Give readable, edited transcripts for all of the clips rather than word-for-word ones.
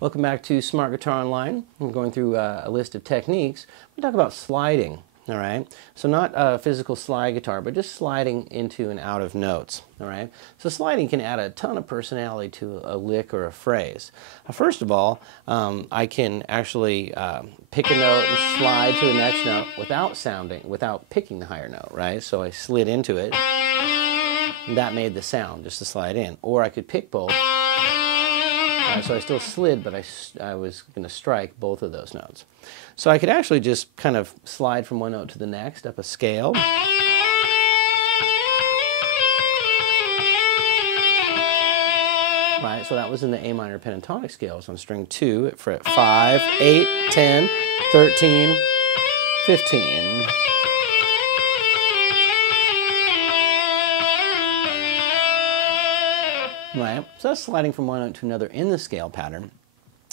Welcome back to Smart Guitar Online. We're going through a list of techniques. We talk about sliding, all right? So not a physical slide guitar, but just sliding into and out of notes, all right? So sliding can add a ton of personality to a lick or a phrase. First of all, I can actually pick a note and slide to the next note without picking the higher note, right? So I slid into it, and that made the sound just to slide in. Or I could pick both. So I still slid, but I was going to strike both of those notes. So I could actually just kind of slide from one note to the next up a scale. Right, so that was in the A minor pentatonic scale. So on string 2 at fret 5, 8, 10, 13, 15. Right, so that's sliding from one note to another in the scale pattern.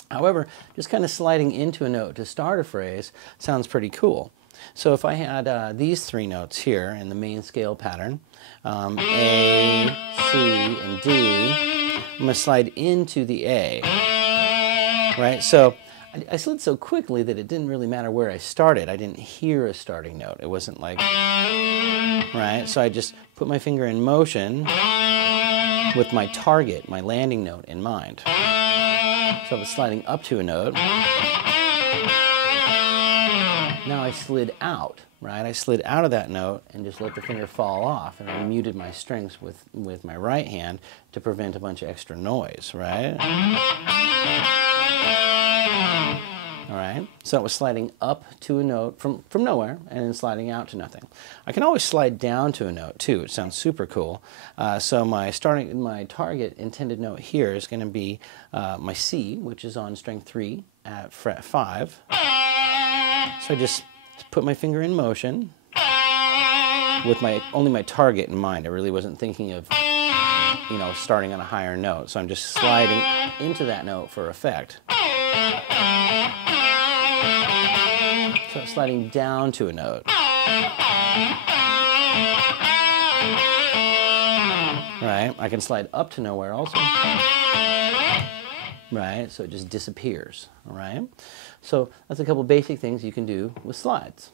However, just kind of sliding into a note to start a phrase sounds pretty cool. So if I had these three notes here in the main scale pattern, A, C, and D, I'm going to slide into the A. Right, so I slid so quickly that it didn't really matter where I started. I didn't hear a starting note. It wasn't like, right, so I just put my finger in motion with my target, my landing note in mind. So I was sliding up to a note. Now I slid out, right? I slid out of that note and just let the finger fall off, and I muted my strings with my right hand to prevent a bunch of extra noise, right? All right, so it was sliding up to a note from nowhere and then sliding out to nothing. I can always slide down to a note too. It sounds super cool. So my target intended note here is going to be my C, which is on string 3 at fret 5. So I just put my finger in motion with only my target in mind. I really wasn't thinking of, you know, starting on a higher note. So I'm just sliding into that note for effect. So sliding down to a note. Right, I can slide up to nowhere also. Right, so it just disappears. All right, so that's a couple basic things you can do with slides.